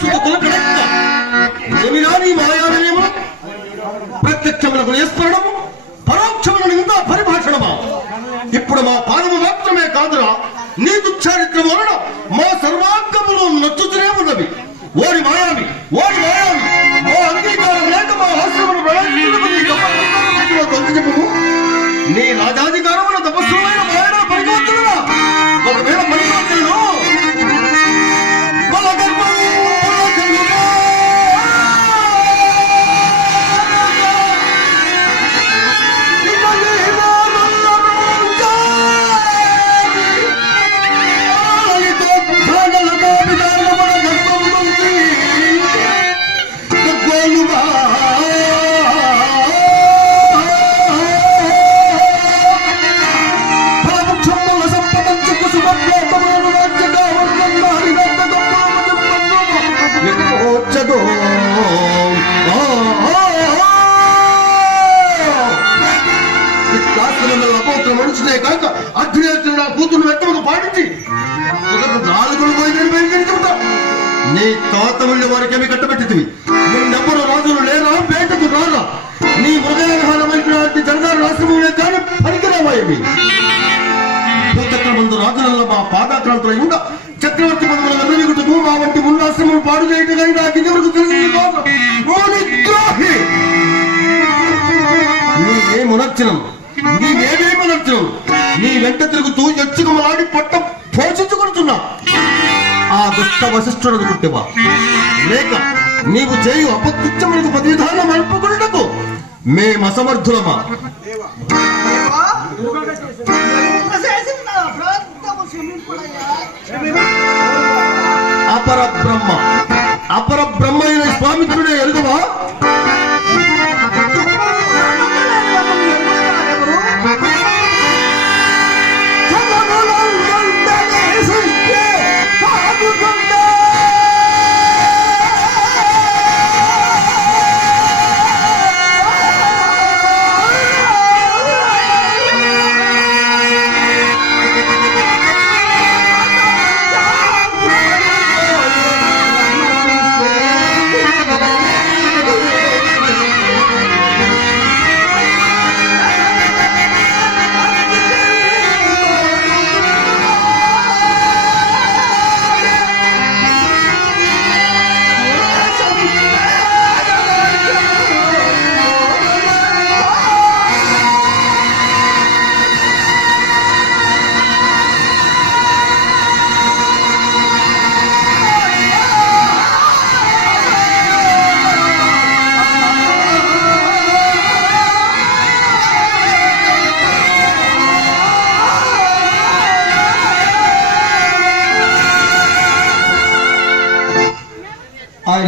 స్థుతులు కలెక్ట నీ మాయాలనేమో ప్రత్యక్షములకు పరోక్షములను ఇంకా పరిభాషణమా? ఇప్పుడు మా పాదము మాత్రమే కాదురా నీ దుచ్చారిత్రం వలన మా సర్వాంగములు నచ్చుతూనే ఉన్నవి. ఓరి మాయావి ఓరి మాయావి ఓ అంగీకారం లేక మా ఆశ్రమను నీ రాజాధికారముల మనుషులే కాక అగ్నేస్తుడు నా కూతురు వెంటకు పాటించి నాలుగులు పోయిందని బయలుదేరి నీ తాత వెళ్ళే వారికి ఏమి కట్టబెట్టితివి నిన్నెవ్వరు రాజులు లేరా? పేటకు రారా? నీ మృగయానమైనటువంటి జనదారు రాష్ట్రములే కానీ పనికిరావాయవి భూచక్రమందు రాజులలో మా పాదాక్రాంతులై యుగ చక్రవర్తి పదవుల వెదవిగుటకు మా వంటి మున్నాశ్రమం పాడు చేయటం నాకు తెలిసింది కాదు మౌనిద్రోహి! నీవేమునర్చనం? నీవేమేమనర్చనం వెంట తిరుగుతూ ఎచ్చుకమలాడి పట్ట పోషించుకుంటున్నా ఆ దుష్ట వశిష్ఠుడు అనుకుంటేవా లేక నీవు చేయు అపకృత్యములకు పది అనుకుంటకు మేము అసమర్థులమా? అపర బ్రహ్మ అపర బ్రహ్మ అయిన స్వామిత్రుడే ఎరుగువా?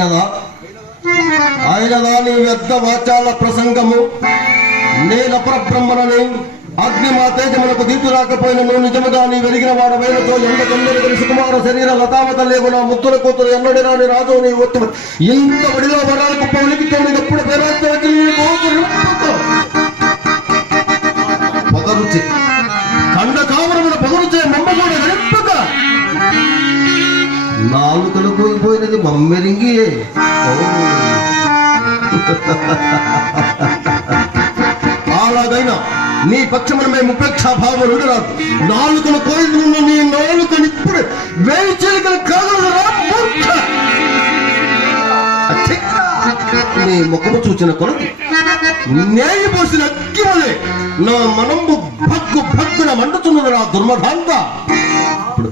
ఆయనదా ఆయనదా నీ వ్యర్థ వాచాల ప్రసంగము? నేను బ్రహ్మనని అగ్ని మా తేజములకు దీటు రాకపోయిన నువ్వు నిజముగా నీ వెలిగిన వాడు వేలతో ఎండ తొందరగని కుమార శరీర లతావత లేకుండా ముద్దుల కూతురు ఎన్నడి రాని రాజు నీ ఒత్తి ఇంత వడిలో వరాలకు పౌలికి తోడు ఎప్పుడు పేరాస్త వచ్చి నీ పక్షమున మేము ఉపేక్షా ఉండరాదు. నాలుకలు కోరిన నీ నాలుగుని ఇప్పుడు వేయి చిలుకలు కాగలరా. నీ ముఖము చూచిన కొరకు నేయి పోసిన అగ్గివలే నా మనము భగ్గు భగ్గున మండుతున్నది నా దుర్మధాంత. ఇప్పుడు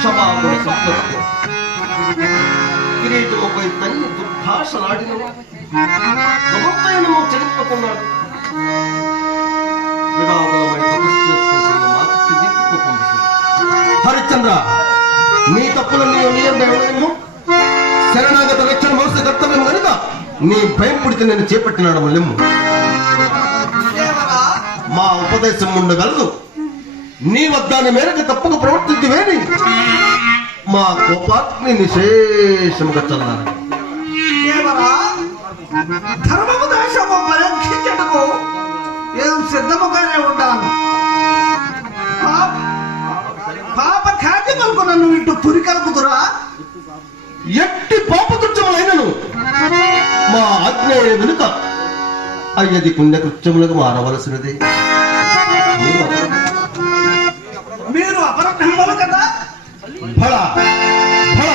స్వభావం తల్లి చరిత్రకున్నాడు హరిశ్చంద్ర నీ తప్పులు నీ నియంత్రణ శరణాగత రక్షణ మనసు కర్తవ్యం కనుక నీ భయం పుడితే నేను చేపట్టినాడు మా ఉపదేశం ఉండగలదు. నీ వద్దాని మేరకు తప్పక ప్రవర్తించువేని. మా కోపాగ్ని నిశేషముగా చల్లాలి ధర్మము దేశము పరీక్షించటకు నేను సిద్ధముగానే ఉంటాను. పాప పాప కార్యములకు నన్ను ఇటు పురికలుపుతురా? ఎట్టి పాపకృత్యములైనను మా ఆజ్ఞాయ వెనుక అయ్యది పుణ్యకృత్యములకు మారవలసినది. కదా? ఫళ ఫళ.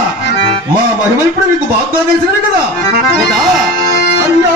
మా మహిమ ఇప్పుడు మీకు బాగా తెలిసినవి కదా? అన్నా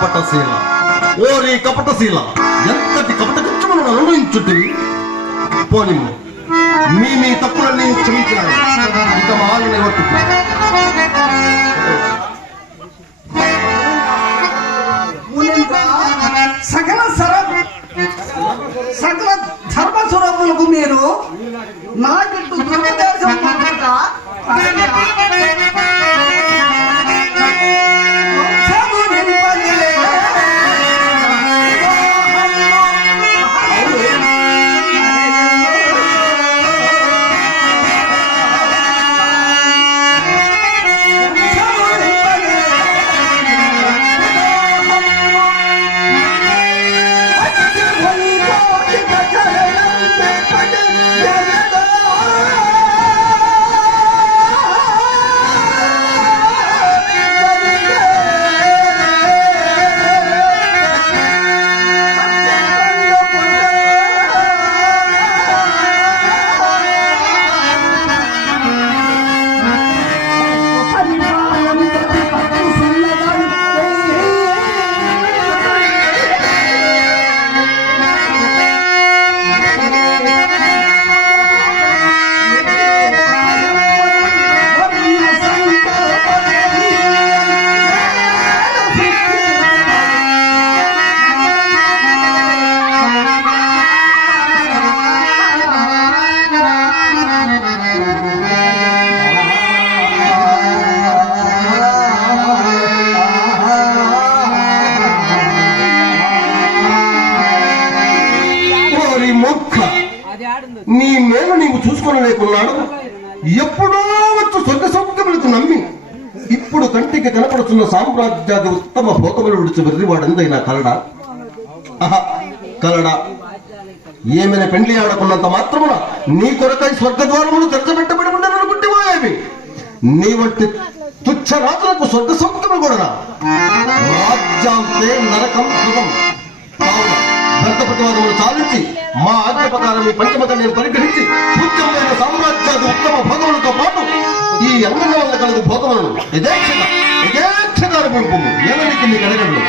కపటశీల. ఓరి కపటశీల ఎంతటి కపట కృత్యములను అనుభవించుటివి పోనిమ్ము మీ మీ తప్పులన్నీ క్షమించినాను. ఇక మాలు నివర్తించు సకల సర సకల ధర్మ ధర్మస్వరములకు మీరు నాకిట్టు దుర్గదేశం కనపడుతున్న సామ్రాజ్యాది ఉత్తమ భోగములు విడిచి వెర్రివాడందైనా కలడా? కలడా. ఏమైనా పెండ్లి ఆడకున్నంత మాత్రమున నీ కొరకై స్వర్గద్వారములు తెరచబెట్టబడి ఉండననుకుంటేవాయేమి నీ వంటి తుచ్చ రాజులకు స్వర్గ సౌఖ్యములు కూడా రాజ్యాంతే నరకం సుఖం. కావున భర్త సాధించి మా ఆజ్ఞ ప్రకారం ఈ పంచమకన్యను పరిగ్రహించి పూజ్యమైన సామ్రాజ్యాది ఉత్తమ భోగములతో పాటు ఈ అంగన వల్ల కలుగు భోగములను యథేచ్ఛగా యథేచ్ఛగా అనుభవింపు ఏమనికి మీ కలగడు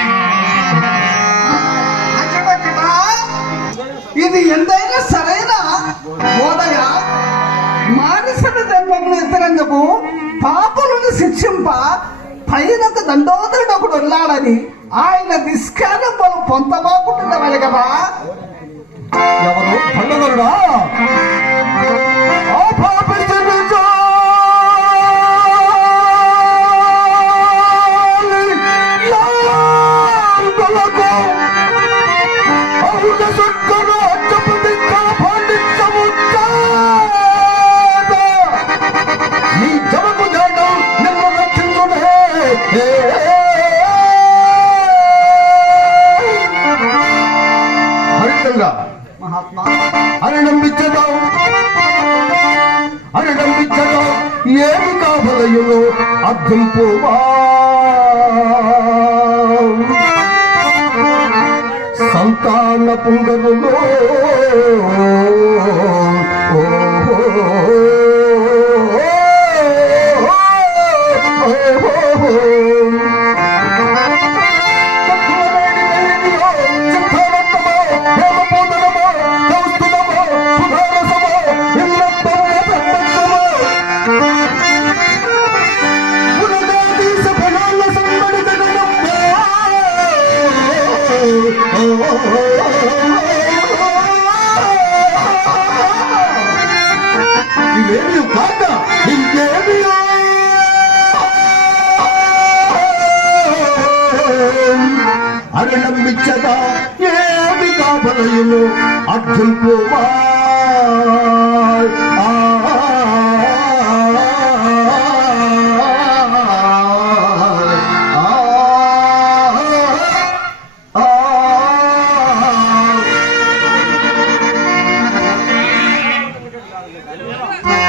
ఇది ఎంతైనా సరైన బోధయ? మానసిక జన్మమును ఎత్తనందుకు పాపులను శిక్షింప పైన దండోదరుడు ఒకడు వెళ్ళాడని ఆయన నిష్కారం మనం పొందబాకుంటున్నవాళ్ళు కదా. ఎవరు? పండుగరుడా ఇవేమి కాక ఇంకేమి అరణమిచ్చదా ఏమి కావలయును అర్థం పోవా 哎呀